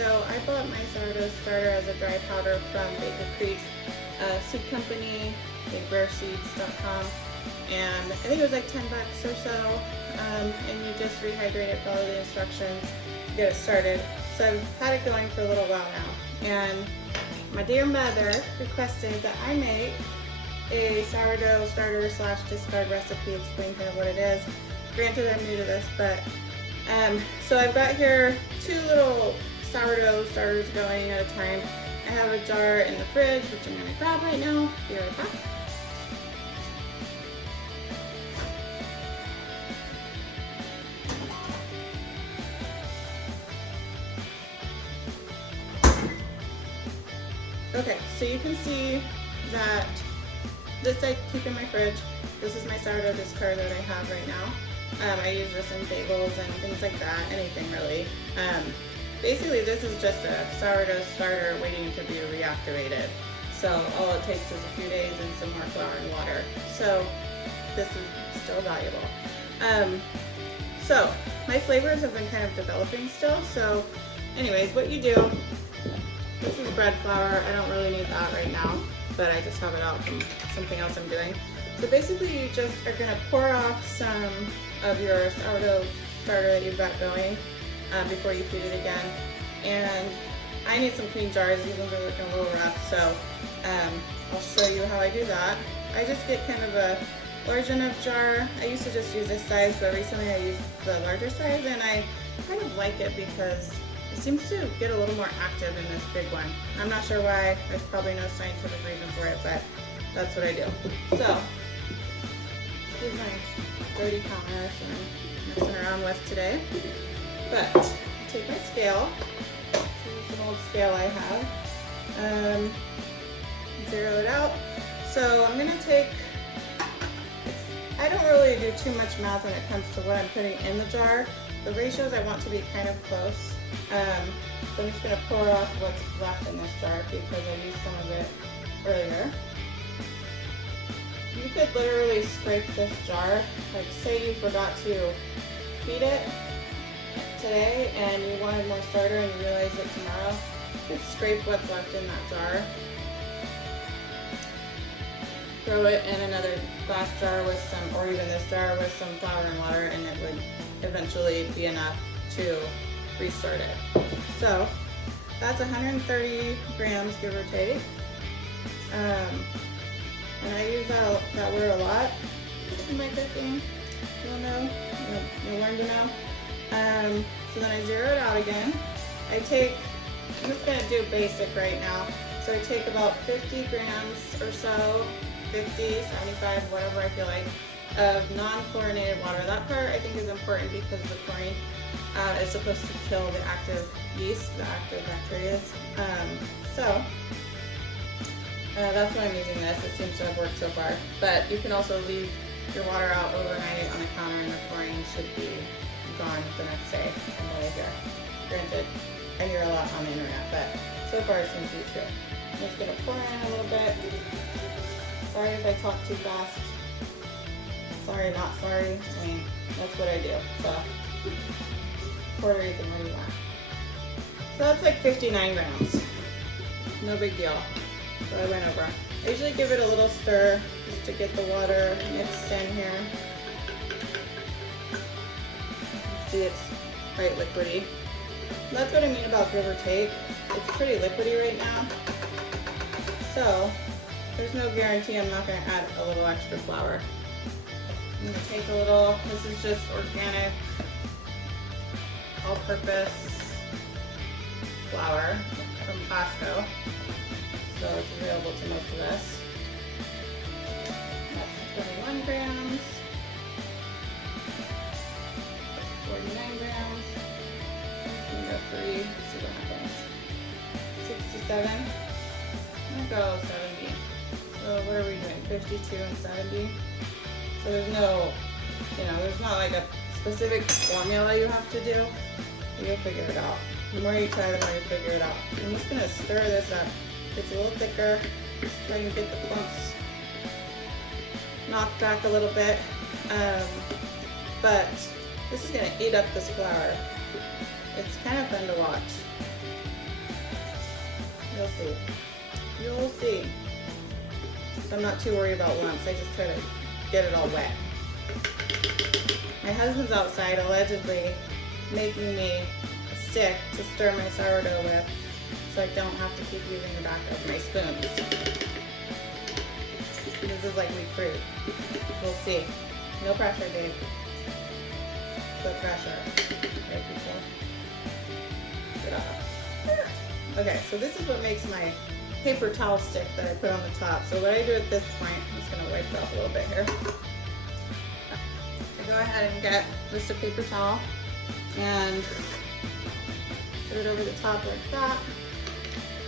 So I bought my sourdough starter as a dry powder from Baker Creek Seed Company, rareseeds.com, and I think it was like 10 bucks or so, and you just rehydrate it, follow the instructions, get it started. So I've had it going for a little while now, and my dear mother requested that I make a sourdough starter / discard recipe, explain kind of what it is. Granted, I'm new to this, but so I've got here 2 little sourdough starters going at a time. I have a jar in the fridge, which I'm going to grab right now. Be right back. Okay, so you can see that this I keep in my fridge. This is my sourdough discard that I have right now. I use this in bagels and things like that, anything really. Basically, this is just a sourdough starter waiting to be reactivated. So all it takes is a few days and some more flour and water. So this is still valuable. So my flavors have been kind of developing still. So anyways, what you do, this is bread flour. I don't really need that right now, but I just have it out from something else I'm doing. So basically you just are gonna pour off some of your sourdough starter that you've got going before you feed it again. And I need some clean jars. These ones are looking a little rough, so I'll show you how I do that. I just get kind of a large enough jar. I used to just use this size, but recently I used the larger size, and I kind of like it because it seems to get a little more active in this big one. I'm not sure why. There's probably no scientific reason for it, but that's what I do. So here's my dirty counter I'm messing around with today. But I'll take my scale. This is an old scale I have. Zero it out. So I'm gonna take, I don't really do too much math when it comes to what I'm putting in the jar. The ratios I want to be kind of close. So I'm just gonna pour off what's left in this jar because I used some of it earlier. You could literally scrape this jar. Like say you forgot to feed it today and you wanted more starter and you realize it tomorrow, you could scrape what's left in that jar, throw it in another glass jar with some, or even this jar with some flour and water, and it would eventually be enough to restart it. So that's 130 grams, give or take. And I use that word a lot in my cooking. You'll know, you'll learn to know. So then I zero it out again. I'm just gonna do basic right now. So I take about 50 grams or so, 50, 75, whatever I feel like, of non-chlorinated water. That part I think is important because the chlorine is supposed to kill the active yeast, the active bacteria. That's why I'm using this. It seems to have worked so far. But you can also leave your water out overnight on the counter and the chlorine should be gone the next day. I'm really here. Granted, I hear a lot on the internet, but so far it seems to be true. I'm just going to pour in a little bit. Sorry if I talk too fast. Sorry, not sorry. I mean, that's what I do. So, Puerto Rican, where you at? So that's like 59 grams. No big deal. So I went over. I usually give it a little stir just to get the water mixed in here. You can see it's quite liquidy. That's what I mean about give or take. It's pretty liquidy right now. So there's no guarantee I'm not going to add a little extra flour. I'm going to take a little, this is just organic, all-purpose flour from Costco. So it's available to most of us. That's 21 grams, 49 grams, I'm gonna go 3, let's see what happens. 67, I'm gonna go 70. So what are we doing, 52 and 70? So there's no, there's not like a specific formula you have to do. You'll figure it out. The more you try, the more you figure it out. I'm just gonna stir this up. It's a little thicker. Just try and get the clumps knocked back a little bit. But this is going to eat up this flour. It's kind of fun to watch. see. You'll see. So I'm not too worried about lumps. I just try to get it all wet. My husband's outside allegedly making me a stick to stir my sourdough with so I don't have to keep using the back of my spoons. This is like weak fruit. We'll see. No pressure, Dave. No pressure. Right, people? Get off. Okay, so this is what makes my paper towel stick that I put on the top. So what I do at this point, I'm just going to wipe it off a little bit here. I go ahead and get just a paper towel and put it over the top like that.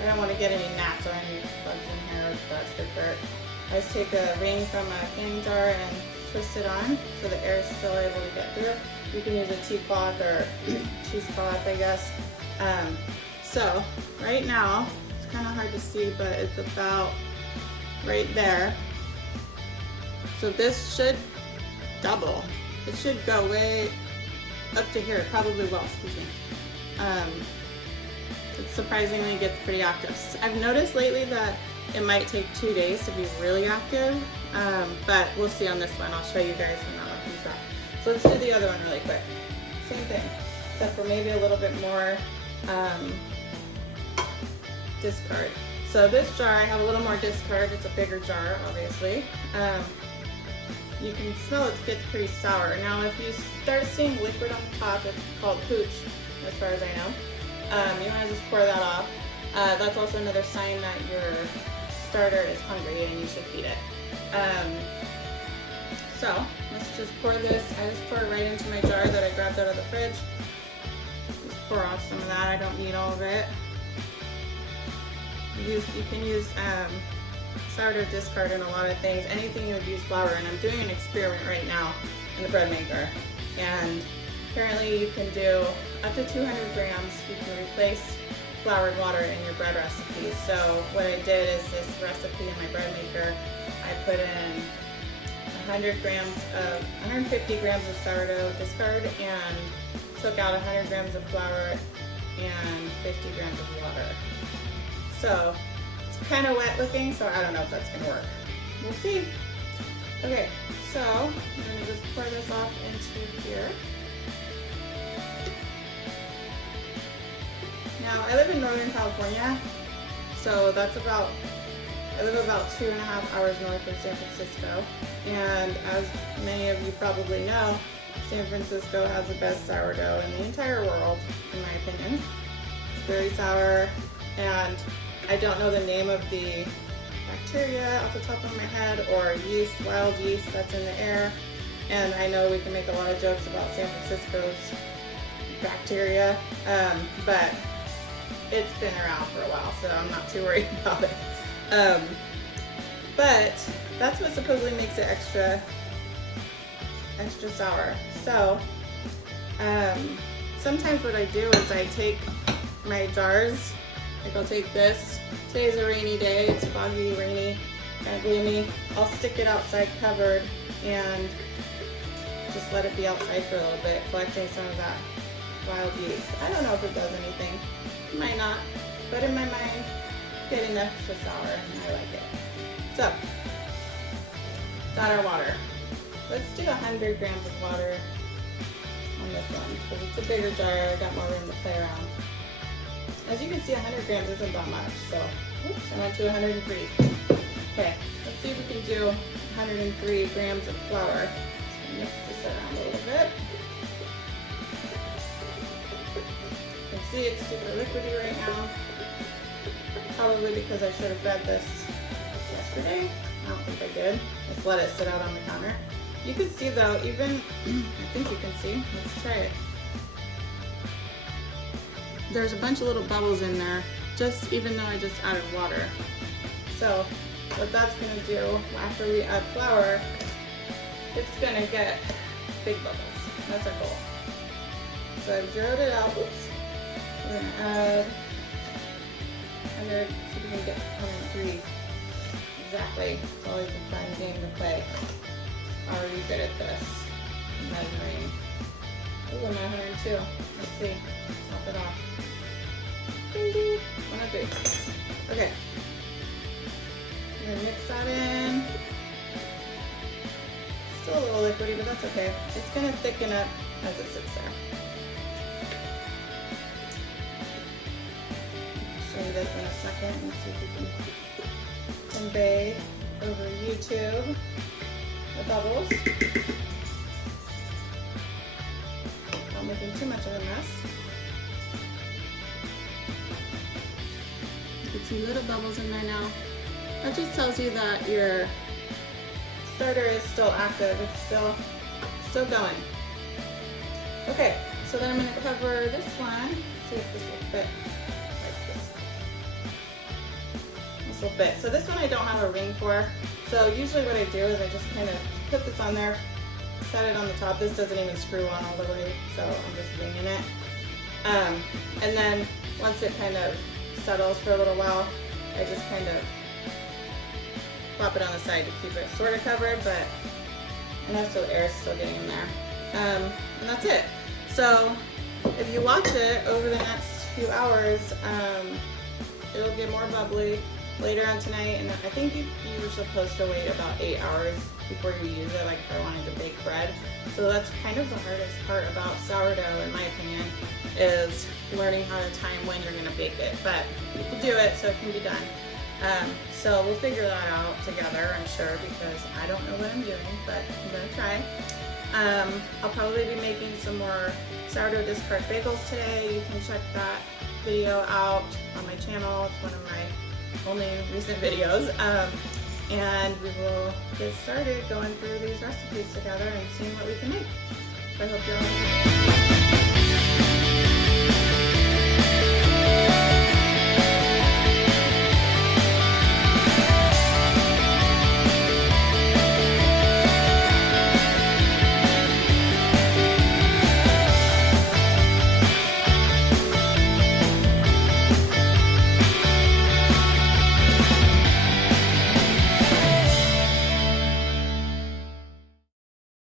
I don't want to get any gnats or any bugs in here or dust or dirt. I just take a ring from a canning jar and twist it on so the air is still able to get through. You can use a tea cloth or cheesecloth, I guess. So right now, it's kind of hard to see, but it's about right there. So this should double. It should go way up to here, probably will, excuse me. It surprisingly gets pretty active. I've noticed lately that it might take 2 days to be really active, but we'll see on this one. I'll show you guys when that one comes back. So let's do the other one really quick. Same thing, except for maybe a little bit more discard. So this jar, I have a little more discard. It's a bigger jar, obviously. You can smell it gets pretty sour. Now, if you start seeing liquid on the top, it's called hooch, as far as I know. You want to just pour that off. That's also another sign that your starter is hungry and you should feed it. So let's just pour this. I just pour it right into my jar that I grabbed out of the fridge. Just pour off some of that. I don't need all of it. You can use sourdough discard in a lot of things. Anything you would use flour in. I'm doing an experiment right now in the bread maker, and apparently you can do up to 200 grams. You can replace floured water in your bread recipes. So what I did is this recipe in my bread maker, I put in 150 grams of sourdough discard and took out 100 grams of flour and 50 grams of water. So it's kind of wet looking, so I don't know if that's going to work. We'll see. Okay, so I'm going to just pour this off into here. Now, I live in Northern California, so I live about 2.5 hours north of San Francisco, and as many of you probably know, San Francisco has the best sourdough in the entire world, in my opinion. It's very sour, and I don't know the name of the bacteria off the top of my head, or yeast, wild yeast that's in the air, and I know we can make a lot of jokes about San Francisco's bacteria, but it's been around for a while, so I'm not too worried about it. But that's what supposedly makes it extra sour. So sometimes what I do is I take my jars, like I'll take this. Today's a rainy day, it's foggy, rainy, kind of gloomy. I'll stick it outside covered and just let it be outside for a little bit, collecting some of that wild yeast. I don't know if it does anything. It might not, but in my mind, it's getting extra sour and I like it. So, got our water. Let's do 100 grams of water on this one because it's a bigger jar. I got more room to play around. As you can see, 100 grams isn't that much, so oops, I went to 103. Okay, let's see if we can do 103 grams of flour. Just mix this around a little bit. You can see it's super liquidy right now. Probably because I should have fed this yesterday. I don't think I did. Just let it sit out on the counter. You can see though, even, I think you can see, let's try it. There's a bunch of little bubbles in there, just even though I just added water. So what that's gonna do after we add flour, it's gonna get big bubbles. That's our goal. So I've zeroed it out. Oops. We're gonna add 100, see if we can get 103. Exactly. It's always a fun game to play. Already good at this. Measuring. Ooh, I'm at 102. Let's see. Top it off. Ding, ding. 103. Okay. I'm gonna mix that in. Still a little liquidy, but that's okay. It's gonna thicken up as it sits there. I'll show you this in a second and see if we can convey over YouTube the bubbles. Not making too much of a mess. You can see little bubbles in there now. That just tells you that your starter is still active. It's still going. Okay, so then I'm going to cover this one. See if this will fit like this. This will fit. So this one I don't have a ring for. So usually what I do is I just kind of put this on there, set it on the top. This doesn't even screw on all the way, so I'm just ringing it. And then once it kind of settles for a little while, I just kind of plop it on the side to keep it sort of covered, but enough so air is still getting in there. And that's it. So if you watch it over the next few hours, it'll get more bubbly later on tonight, and I think you were supposed to wait about 8 hours before you use it, like if I wanted to bake bread. So that's kind of the hardest part about sourdough, in my opinion, is learning how to time when you're gonna bake it. But people do it, so it can be done. So we'll figure that out together, I'm sure, because I don't know what I'm doing, but I'm gonna try. I'll probably be making some more sourdough discard bagels today. You can check that video out on my channel. It's one of my only recent videos. And we will get started going through these recipes together and seeing what we can make. So I hope you all enjoy.